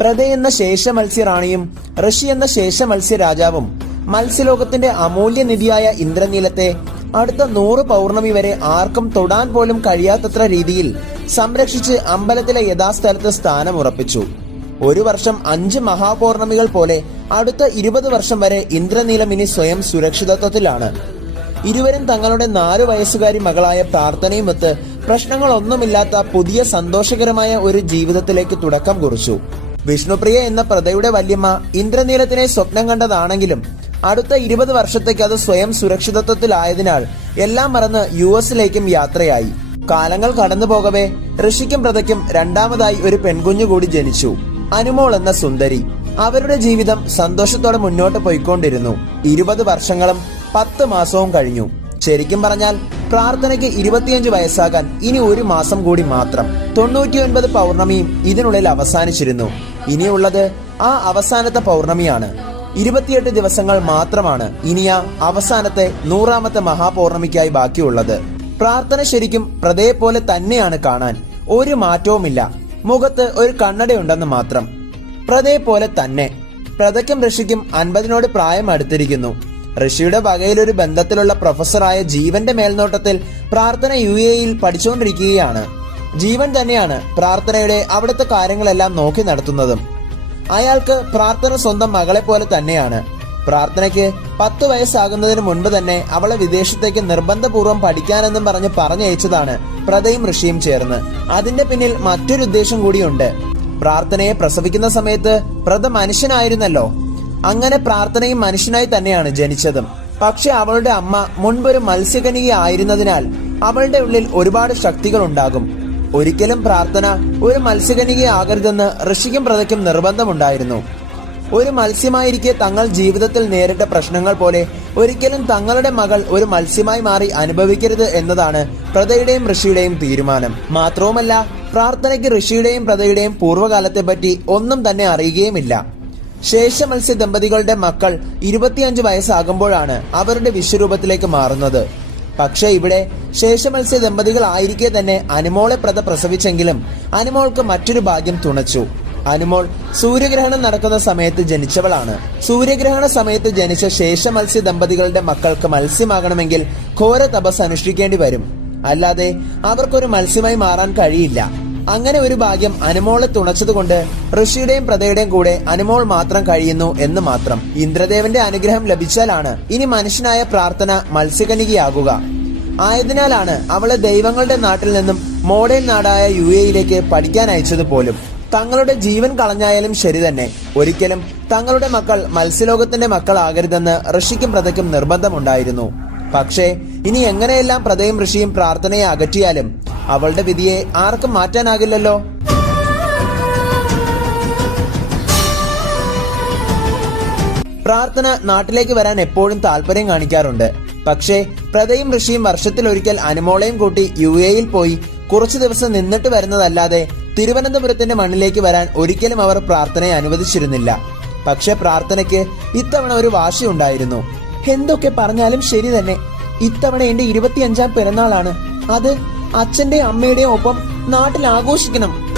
പ്രത എന്ന ശേഷ മത്സ്യറാണിയും ഋഷി എന്ന ശേഷ മത്സ്യ രാജാവും മത്സ്യലോകത്തിന്റെ അമൂല്യ നിധിയായ ഇന്ദ്രനീലത്തെ അടുത്ത നൂറ് പൗർണമി വരെ ആർക്കും തൊടാൻ പോലും കഴിയാത്തത്ര രീതിയിൽ സംരക്ഷിച്ച് അമ്പലത്തിലെ യഥാസ്ഥലത്ത് സ്ഥാനം ഉറപ്പിച്ചു ഒരു വർഷം അഞ്ച് മഹാപൗർണമികൾ പോലെ അടുത്ത ഇരുപത് വർഷം വരെ ഇന്ദ്രനീലം ഇനി സ്വയം സുരക്ഷിതത്വത്തിലാണ്. ഇരുവരും തങ്ങളുടെ നാലു വയസ്സുകാരി മകളായ പ്രാർത്ഥനയുമൊത്ത് പ്രശ്നങ്ങളൊന്നുമില്ലാത്ത പുതിയ സന്തോഷകരമായ ഒരു ജീവിതത്തിലേക്ക് തുടക്കം കുറിച്ചു. വിഷ്ണുപ്രിയ എന്ന പ്രതയുടെ വല്യമ്മ ഇന്ദ്രനീലത്തിനെ സ്വപ്നം കണ്ടതാണെങ്കിലും അടുത്ത ഇരുപത് വർഷത്തേക്ക് അത് സ്വയം സുരക്ഷിതത്വത്തിലായതിനാൽ എല്ലാം മറന്ന് യു എസിലേക്കും യാത്രയായി. കാലങ്ങൾ കടന്നു പോകവേ ഋഷിക്കും പ്രതയ്ക്കും രണ്ടാമതായി ഒരു പെൺകുഞ്ഞു കൂടി ജനിച്ചു. അനുമോൾ എന്ന സുന്ദരി. അവരുടെ ജീവിതം സന്തോഷത്തോടെ മുന്നോട്ട് പോയിക്കൊണ്ടിരുന്നു. ഇരുപത് വർഷങ്ങളും പത്ത് മാസവും കഴിഞ്ഞു. ശരിക്കും പറഞ്ഞാൽ പ്രാർത്ഥനയ്ക്ക് ഇരുപത്തിയഞ്ച് വയസ്സാകാൻ ഇനി ഒരു മാസം കൂടി മാത്രം. തൊണ്ണൂറ്റിയൊൻപത് പൗർണമിയും ഇതിനുള്ളിൽ അവസാനിച്ചിരുന്നു. ഇനിയുള്ളത് ആ അവസാനത്തെ പൗർണമിയാണ്. ഇരുപത്തിയെട്ട് ദിവസങ്ങൾ മാത്രമാണ് ഇനി ആ അവസാനത്തെ നൂറാമത്തെ മഹാപൗർണമിക്കായി ബാക്കിയുള്ളത്. പ്രാർത്ഥന ശരിക്കും പ്രതയെ പോലെ തന്നെയാണ് കാണാൻ. ഒരു മാറ്റവുമില്ല. മുഖത്ത് ഒരു കണ്ണടയുണ്ടെന്ന് മാത്രം. പ്രതയെ പോലെ തന്നെ. പ്രതയ്ക്കും ഋഷിക്കും അൻപതിനോട് പ്രായം അടുത്തിരിക്കുന്നു. ഋഷിയുടെ വകയിലൊരു ബന്ധത്തിലുള്ള പ്രൊഫസറായ ജീവന്റെ മേൽനോട്ടത്തിൽ പ്രാർത്ഥന യു എയിൽ പഠിച്ചുകൊണ്ടിരിക്കുകയാണ്. ജീവൻ തന്നെയാണ് പ്രാർത്ഥനയുടെ അവിടുത്തെ കാര്യങ്ങളെല്ലാം നോക്കി നടത്തുന്നതും. അയാൾക്ക് പ്രാർത്ഥന സ്വന്തം മകളെ പോലെ തന്നെയാണ്. പ്രാർത്ഥനയ്ക്ക് പത്ത് വയസ്സാകുന്നതിന് മുൻപ് തന്നെ അവളെ വിദേശത്തേക്ക് നിർബന്ധപൂർവം പഠിക്കാനെന്നും പറഞ്ഞ് പറഞ്ഞയച്ചതാണ് പ്രതയും ഋഷിയും ചേർന്ന്. അതിന്റെ പിന്നിൽ മറ്റൊരു ഉദ്ദേശം കൂടിയുണ്ട്. പ്രാർത്ഥനയെ പ്രസവിക്കുന്ന സമയത്ത് പ്രത മനുഷ്യനായിരുന്നല്ലോ. അങ്ങനെ പ്രാർത്ഥനയും മനുഷ്യനായി തന്നെയാണ് ജനിച്ചതും. പക്ഷെ അവളുടെ അമ്മ മുൻപൊരു മത്സ്യകനിക ആയിരുന്നതിനാൽ അവളുടെ ഉള്ളിൽ ഒരുപാട് ശക്തികൾ ഉണ്ടാകും ഒരിക്കലും പ്രാർത്ഥന ഒരു മത്സ്യകനികയാകരുതെന്ന് ഋഷിക്കും പ്രതയ്ക്കും നിർബന്ധമുണ്ടായിരുന്നു. ഒരു മത്സ്യമായിരിക്കെ തങ്ങൾ ജീവിതത്തിൽ നേരിട്ട പ്രശ്നങ്ങൾ പോലെ ഒരിക്കലും തങ്ങളുടെ മകൾ ഒരു മത്സ്യമായി മാറി അനുഭവിക്കരുത് എന്നതാണ് പ്രതയുടെയും ഋഷിയുടെയും തീരുമാനം. മാത്രവുമല്ല പ്രാർത്ഥനയ്ക്ക് ഋഷിയുടെയും പ്രതയുടെയും പൂർവകാലത്തെ പറ്റി ഒന്നും തന്നെ അറിയുകയുമില്ല. ശേഷ മത്സ്യ ദമ്പതികളുടെ മക്കൾ ഇരുപത്തിയഞ്ച് വയസ്സാകുമ്പോഴാണ് അവരുടെ വിശ്വരൂപത്തിലേക്ക് മാറുന്നത്. പക്ഷേ ഇവിടെ ശേഷമത്സ്യ ദമ്പതികൾ ആയിരിക്കെ തന്നെ അനുമോളെ പ്രത പ്രസവിച്ചെങ്കിലും അനുമോൾക്ക് മറ്റൊരു ഭാഗ്യം തുണച്ചു. അനുമോൾ സൂര്യഗ്രഹണം നടക്കുന്ന സമയത്ത് ജനിച്ചവളാണ്. സൂര്യഗ്രഹണ സമയത്ത് ജനിച്ച ശേഷമത്സ്യ ദമ്പതികളുടെ മക്കൾക്ക് മത്സ്യമാകണമെങ്കിൽ ഘോര തപസ് അനുഷ്ഠിക്കേണ്ടി വരും. അല്ലാതെ അവർക്കൊരു മത്സ്യമായി മാറാൻ കഴിയില്ല. അങ്ങനെ ഒരു ഭാഗ്യം അനുമോളെ തുണച്ചതുകൊണ്ട് ഋഷിയുടെയും പ്രതയുടെയും കൂടെ അനുമോൾ മാത്രം കഴിയുന്നു എന്ന് മാത്രം. ഇന്ദ്രദേവന്റെ അനുഗ്രഹം ലഭിച്ചാലാണ് ഇനി മനുഷ്യനായ പ്രാർത്ഥന മത്സ്യകനികയാകുക. ആയതിനാലാണ് അവളെ ദൈവങ്ങളുടെ നാട്ടിൽ നിന്നും മോഡേൺ നാടായ യു എയിലേക്ക് പഠിക്കാൻ അയച്ചത് പോലും. തങ്ങളുടെ ജീവൻ കളഞ്ഞായാലും ശരി തന്നെ. ഒരിക്കലും തങ്ങളുടെ മക്കൾ മത്സ്യലോകത്തിന്റെ മക്കളാകരുതെന്ന് ഋഷിക്കും പ്രതയ്ക്കും നിർബന്ധമുണ്ടായിരുന്നു. പക്ഷേ ഇനി എങ്ങനെയെല്ലാം പ്രതയും ഋഷിയും പ്രാർത്ഥനയെ അകറ്റിയാലും അവളുടെ വിധിയെ ആർക്കും മാറ്റാനാകില്ലല്ലോ. പ്രാർത്ഥന നാട്ടിലേക്ക് വരാൻ എപ്പോഴും താല്പര്യം കാണിക്കാറുണ്ട്. പക്ഷേ പ്രതയും ഋഷിയും വർഷത്തിലൊരിക്കൽ അനുമോളയും കൂട്ടി യു എയിൽ പോയി കുറച്ചു ദിവസം നിന്നിട്ട് വരുന്നതല്ലാതെ തിരുവനന്തപുരത്തിന്റെ മണ്ണിലേക്ക് വരാൻ ഒരിക്കലും അവർ പ്രാർത്ഥനയെ അനുവദിച്ചിരുന്നില്ല. പക്ഷെ പ്രാർത്ഥനയ്ക്ക് ഇത്തവണ ഒരു വാശി ഉണ്ടായിരുന്നു. എന്തൊക്കെ പറഞ്ഞാലും ശരി തന്നെ. ഇത്തവണ എന്റെ ഇരുപത്തിയഞ്ചാം പിറന്നാളാണ്. അത് അച്ഛന്റെയും അമ്മയുടെയും ഒപ്പം നാട്ടിൽ ആഘോഷിക്കണം.